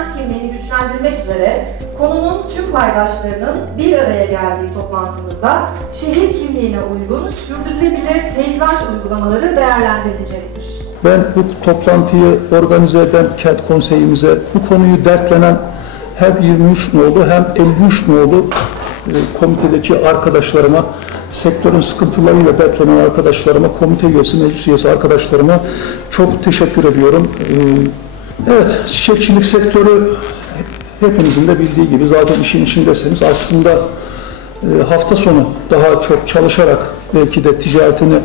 kent kimliğini güçlendirmek üzere konunun tüm paydaşlarının bir araya geldiği toplantımızda şehir kimliğine uygun sürdürülebilir peyzaj uygulamaları değerlendirilecektir. Ben bu toplantıyı organize eden kent konseyimize, bu konuyu dertlenen hem 23 nolu hem 53 nolu komitedeki arkadaşlarıma, sektörün sıkıntılarıyla dertlenen arkadaşlarıma, komite üyesi, meclis üyesi arkadaşlarıma çok teşekkür ediyorum. Evet, çiçekçilik sektörü hepinizin de bildiği gibi zaten işin içindesiniz. Aslında hafta sonu daha çok çalışarak belki de ticaretini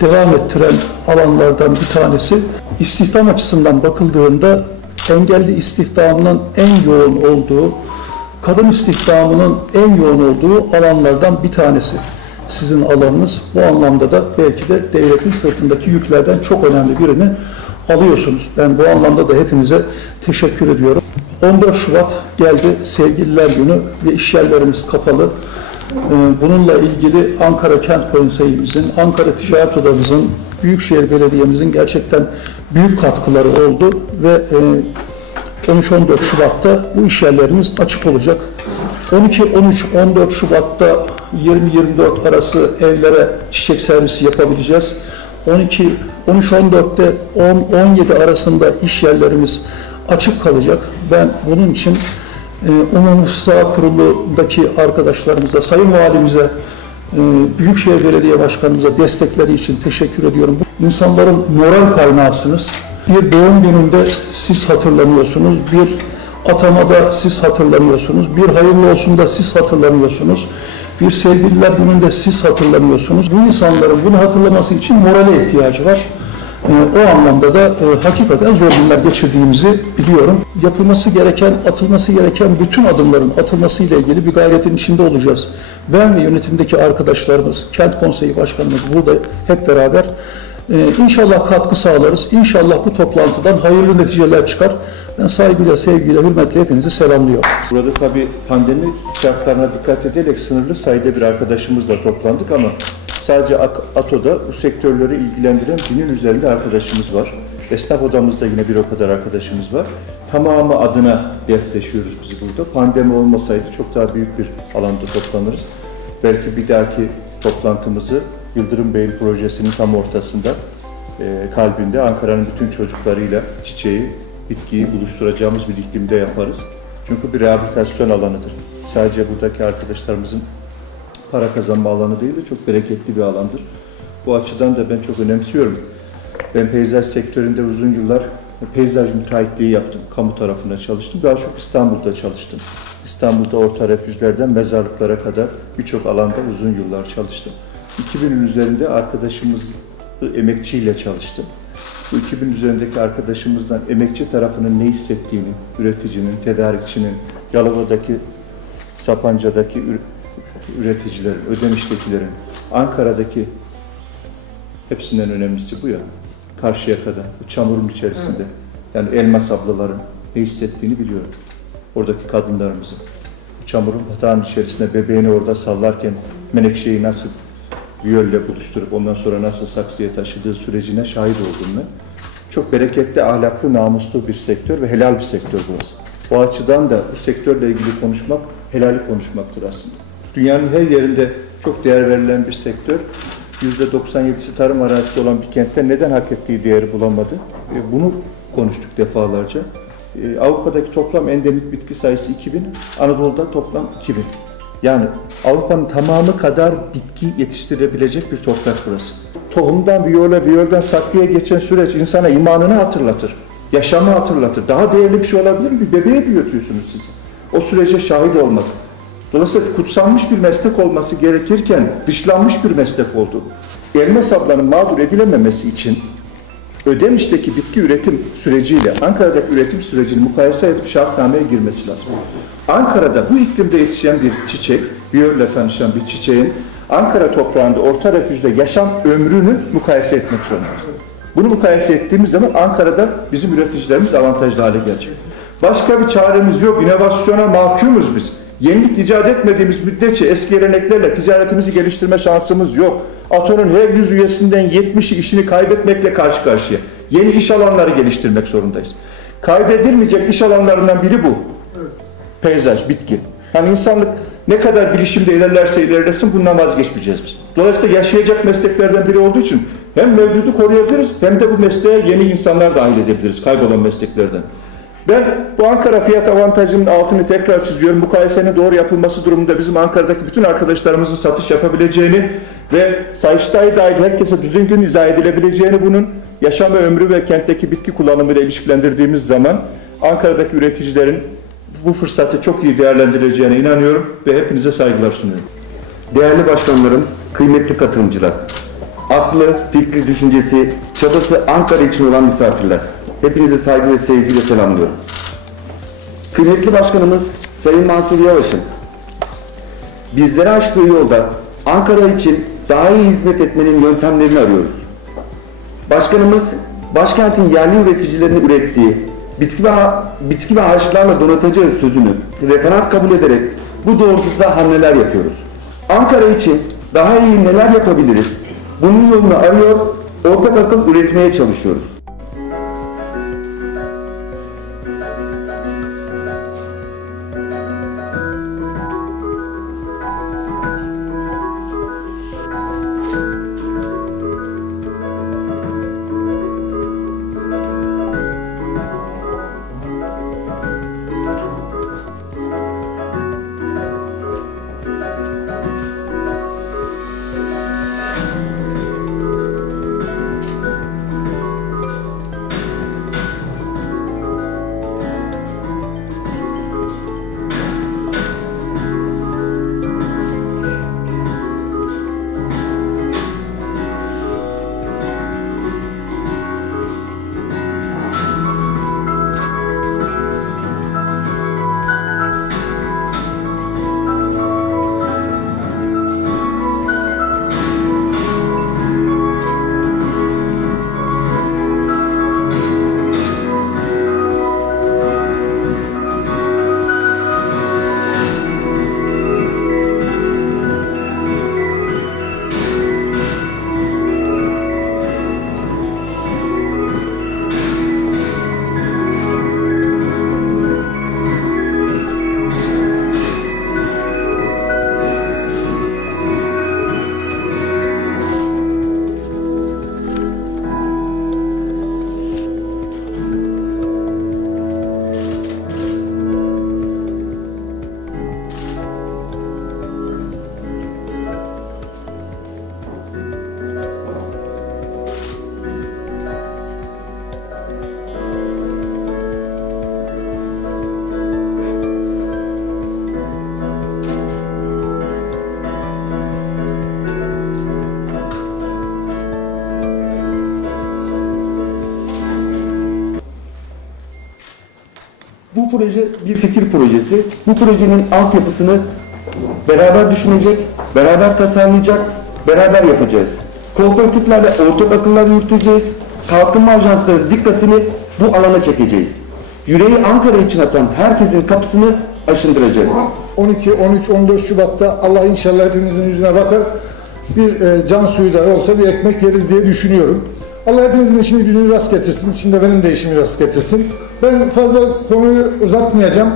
devam ettiren alanlardan bir tanesi. İstihdam açısından bakıldığında engelli istihdamının en yoğun olduğu, kadın istihdamının en yoğun olduğu alanlardan bir tanesi sizin alanınız. Bu anlamda da belki de devletin sırtındaki yüklerden çok önemli birini alıyorsunuz. Ben bu anlamda da hepinize teşekkür ediyorum. 14 Şubat geldi, Sevgililer Günü ve işyerlerimiz kapalı. Bununla ilgili Ankara Kent Konseyimizin, Ankara Ticaret Odamızın, Büyükşehir Belediye'mizin gerçekten büyük katkıları oldu ve 13-14 Şubat'ta bu işyerlerimiz açık olacak. 12, 13, 14 Şubat'ta 20-24 arası evlere çiçek servisi yapabileceğiz. 12, 13-14'te 10-17 arasında iş yerlerimiz açık kalacak. Ben bunun için Umumi Sağ Kurulu'ndaki arkadaşlarımıza, Sayın Valimize, Büyükşehir Belediye Başkanımıza destekleri için teşekkür ediyorum. İnsanların moral kaynağısınız. Bir doğum gününde siz hatırlanıyorsunuz, bir atamada siz hatırlanıyorsunuz, bir hayırlı olsun da siz hatırlanıyorsunuz, bir sevgililer gününde siz hatırlanıyorsunuz. Bu insanların bunu hatırlaması için morale ihtiyacı var. O anlamda da hakikaten zor günler geçirdiğimizi biliyorum. Yapılması gereken, atılması gereken bütün adımların atılmasıyla ilgili bir gayretin içinde olacağız. Ben ve yönetimdeki arkadaşlarımız, Kent Konseyi Başkanımız burada hep beraber İnşallah katkı sağlarız. İnşallah bu toplantıdan hayırlı neticeler çıkar. Ben saygıyla, sevgiyle, hürmetle hepinizi selamlıyorum. Burada tabii pandemi şartlarına dikkat ederek sınırlı sayıda bir arkadaşımızla toplandık ama sadece ATO'da bu sektörleri ilgilendiren 1000'in üzerinde arkadaşımız var. Esnaf odamızda yine bir o kadar arkadaşımız var. Tamamı adına dertleşiyoruz biz burada. Pandemi olmasaydı çok daha büyük bir alanda toplanırız. Belki bir dahaki toplantımızı Yıldırım Beyli projesinin tam ortasında, kalbinde Ankara'nın bütün çocuklarıyla çiçeği, bitkiyi buluşturacağımız bir iklimde yaparız. Çünkü bir rehabilitasyon alanıdır. Sadece buradaki arkadaşlarımızın para kazanma alanı değil de çok bereketli bir alandır. Bu açıdan da ben çok önemsiyorum. Ben peyzaj sektöründe uzun yıllar peyzaj müteahhitliği yaptım. Kamu tarafında çalıştım. Daha çok İstanbul'da çalıştım. İstanbul'da orta refüjlerden mezarlıklara kadar birçok alanda uzun yıllar çalıştım. 2000'in üzerinde arkadaşımız emekçiyle çalıştım. Bu 2000 üzerindeki arkadaşımızdan emekçi tarafının ne hissettiğini, üreticinin, tedarikçinin, Yalova'daki, Sapanca'daki üreticilerin, Ödemiş'tekilerin, Ankara'daki hepsinden önemlisi bu ya. Karşıyaka'da, bu çamurun içerisinde, yani Elmas ablaların ne hissettiğini biliyorum. Oradaki kadınlarımızın. Bu çamurun batağın içerisinde bebeğini orada sallarken menekşeyi nasıl viyolle buluşturup ondan sonra nasıl saksıya taşıdığı sürecine şahit oldum ben. Çok bereketli, ahlaklı, namuslu bir sektör ve helal bir sektör burası. O açıdan da bu sektörle ilgili konuşmak, helali konuşmaktır aslında. Dünyanın her yerinde çok değer verilen bir sektör. %97'si tarım arazisi olan bir kentte neden hak ettiği değeri bulamadı? Bunu konuştuk defalarca. Avrupa'daki toplam endemik bitki sayısı 2000, Anadolu'da toplam 2000. Yani Avrupa'nın tamamı kadar bitki yetiştirebilecek bir toprak burası. Tohumdan viyolden saksıya geçen süreç insana imanını hatırlatır, yaşamı hatırlatır. Daha değerli bir şey olabilir mi? Bir bebeği büyütüyorsunuz siz. O sürece şahit olmak. Dolayısıyla kutsanmış bir meslek olması gerekirken dışlanmış bir meslek oldu. Elmas ablanın mağdur edilememesi için Ödemiş'teki bitki üretim süreciyle Ankara'daki üretim sürecini mukayese edip şartnameye girmesi lazım. Ankara'da bu iklimde yetişen bir çiçek, biyolle tanışan bir çiçeğin Ankara toprağında orta refüjde yaşam ömrünü mukayese etmek zorundayız. Bunu mukayese ettiğimiz zaman Ankara'da bizim üreticilerimiz avantajlı hale gelecek. Başka bir çaremiz yok. İnovasyona mahkumuz biz. Yenilik icat etmediğimiz müddetçe eski geleneklerle ticaretimizi geliştirme şansımız yok. ATO'nun her 100 üyesinden 70'i işini kaybetmekle karşı karşıya. Yeni iş alanları geliştirmek zorundayız. Kaybedilmeyecek iş alanlarından biri bu. Peyzaj, bitki. Hani insanlık ne kadar bilişimde ilerlerse ilerlesin bundan vazgeçmeyeceğiz biz. Dolayısıyla yaşayacak mesleklerden biri olduğu için hem mevcudu koruyabiliriz hem de bu mesleğe yeni insanlar dahil edebiliriz kaybolan mesleklerden. Ben bu Ankara fiyat avantajının altını tekrar çiziyorum. Mukayesenin doğru yapılması durumunda bizim Ankara'daki bütün arkadaşlarımızın satış yapabileceğini ve Sayıştay dahil herkese düzgün izah edilebileceğini, bunun yaşam ömrü ve kentteki bitki kullanımıyla ilişkilendirdiğimiz zaman Ankara'daki üreticilerin bu fırsatı çok iyi değerlendireceğine inanıyorum ve hepinize saygılar sunuyorum. Değerli başkanlarım, kıymetli katılımcılar, aklı, fikri, düşüncesi, çabası Ankara için olan misafirler, hepinize saygı ve sevgiyle selamlıyorum. Kıymetli başkanımız Sayın Mansur Yavaş'ın bizlere açtığı yolda Ankara için daha iyi hizmet etmenin yöntemlerini arıyoruz. Başkanımız, başkentin yerli üreticilerinin ürettiği bitki ve ağaçlarla donatacağız sözünü referans kabul ederek bu doğrultuda hamleler yapıyoruz. Ankara için daha iyi neler yapabiliriz? Bunun yolunu arıyor, ortak akıl üretmeye çalışıyoruz. Bu proje bir fikir projesi. Bu projenin altyapısını beraber düşünecek, beraber tasarlayacak, beraber yapacağız. Kooperatiflerle ortak akıllar yürüteceğiz. Kalkınma ajansları dikkatini bu alana çekeceğiz. Yüreği Ankara için atan herkesin kapısını aşındıracağız. 12, 13, 14 Şubat'ta Allah inşallah hepimizin yüzüne bakar. Bir can suyu da olsa bir ekmek yeriz diye düşünüyorum. Allah hepinizin işini gücünü rast getirsin. İçinde benim de işimi rast getirsin. Ben fazla konuyu uzatmayacağım.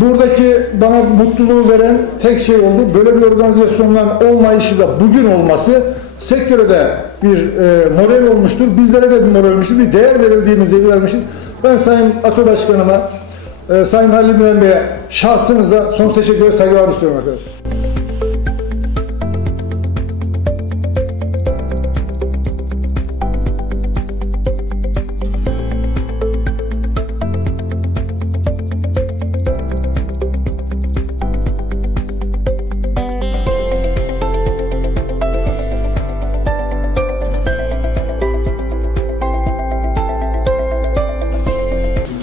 Buradaki bana mutluluğu veren tek şey oldu. Böyle bir organizasyonların olmayışı da bugün olması sektöre de bir moral olmuştur. Bizlere de bir moral olmuştur. Bir değer verildiğimizi vermişiz. Ben Sayın Ato Başkanıma, Sayın Halil Müren Bey'e şahsınıza sonsuz teşekkür ve saygılar istiyorum arkadaşlar.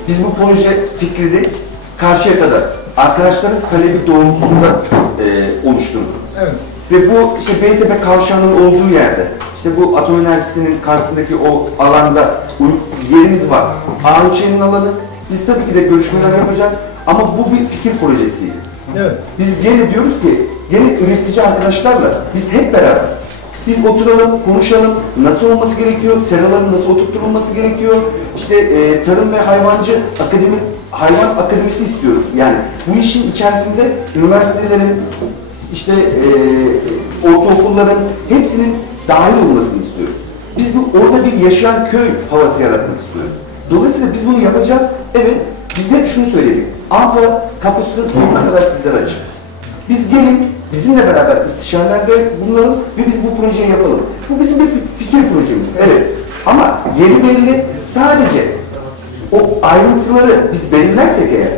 Biz bu proje fikrini Karşıyaka'da arkadaşların talebi doğrultusunda oluşturduk. Evet. Ve bu işte Beytepe Kavşağı'nın olduğu yerde, işte bu atom enerjisinin karşısındaki o alanda yerimiz var. A3'nin alanı. Biz tabii ki de görüşmeler yapacağız ama bu bir fikir projesiydi. Evet. Biz gene diyoruz ki, gene üretici arkadaşlarla biz hep beraber Biz oturalım, konuşalım, nasıl olması gerekiyor, seraların nasıl oturtulması gerekiyor, işte tarım ve hayvan akademisi istiyoruz. Yani bu işin içerisinde üniversitelerin, işte ortaokulların hepsinin dahil olmasını istiyoruz. Biz orada bir yaşayan köy havası yaratmak istiyoruz. Dolayısıyla biz bunu yapacağız. Evet, biz hep şunu söyledik. AMPA kapısı sonuna kadar sizlere açık. Biz gelin, bizimle beraber istişarelerde bulunalım ve biz bu projeyi yapalım. Bu bizim bir fikir projemiz. Evet. Ama yeri belli, sadece o ayrıntıları biz belirlersek eğer,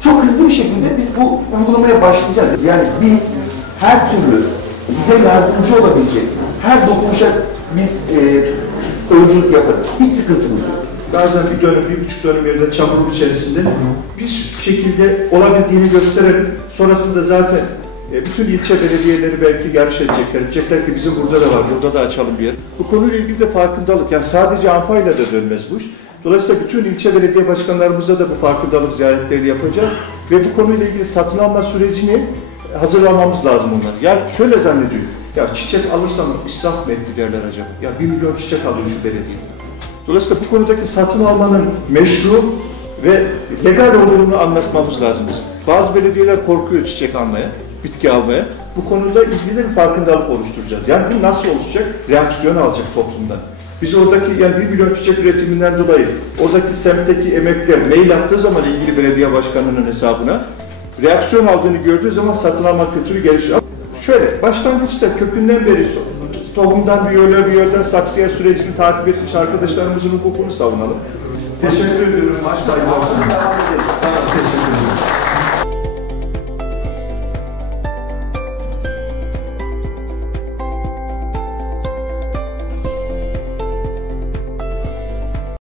çok hızlı bir şekilde biz bu uygulamaya başlayacağız. Yani biz her türlü size yardımcı olabilecek her dokunuşa biz öncülük yaparız. Hiç sıkıntımız yok. Bazen bir dönüm, 1,5 dönüm yerde çamurun içerisinde bir şekilde olabildiğini gösterelim. Sonrasında zaten bütün ilçe belediyeleri belki yarış edecekler. Diyecekler ki bizim burada da var, burada da açalım bir yer. Bu konuyla ilgili de farkındalık. Yani sadece AMPA'yla da dönmez bu iş. Dolayısıyla bütün ilçe belediye başkanlarımızla da bu farkındalık ziyaretleri yapacağız. Ve bu konuyla ilgili satın alma sürecini hazırlamamız lazım onları. Yani şöyle zannediyor. Ya çiçek alırsam israf mı etti derler acaba? Ya 1 milyon çiçek alıyor şu belediye. Dolayısıyla bu konudaki satın almanın meşru ve legal olduğunu anlatmamız lazım bizim. Bazı belediyeler korkuyor çiçek almaya, bitki almaya. Bu konuda ilgili bir farkındalık oluşturacağız. Yani bu nasıl oluşacak? Reaksiyon alacak toplumdan. Biz oradaki 1 milyon çiçek üretiminden dolayı oradaki semtteki emekliler mail attığı zaman ilgili belediye başkanının hesabına reaksiyon aldığını gördüğü zaman satın alma kültürü gelişiyor. Şöyle, başlangıçta kökünden beri tohumdan bir yerden saksıya sürecini takip etmiş arkadaşlarımızın hukukunu savunalım. Teşekkür ediyorum. Teşekkür ederim.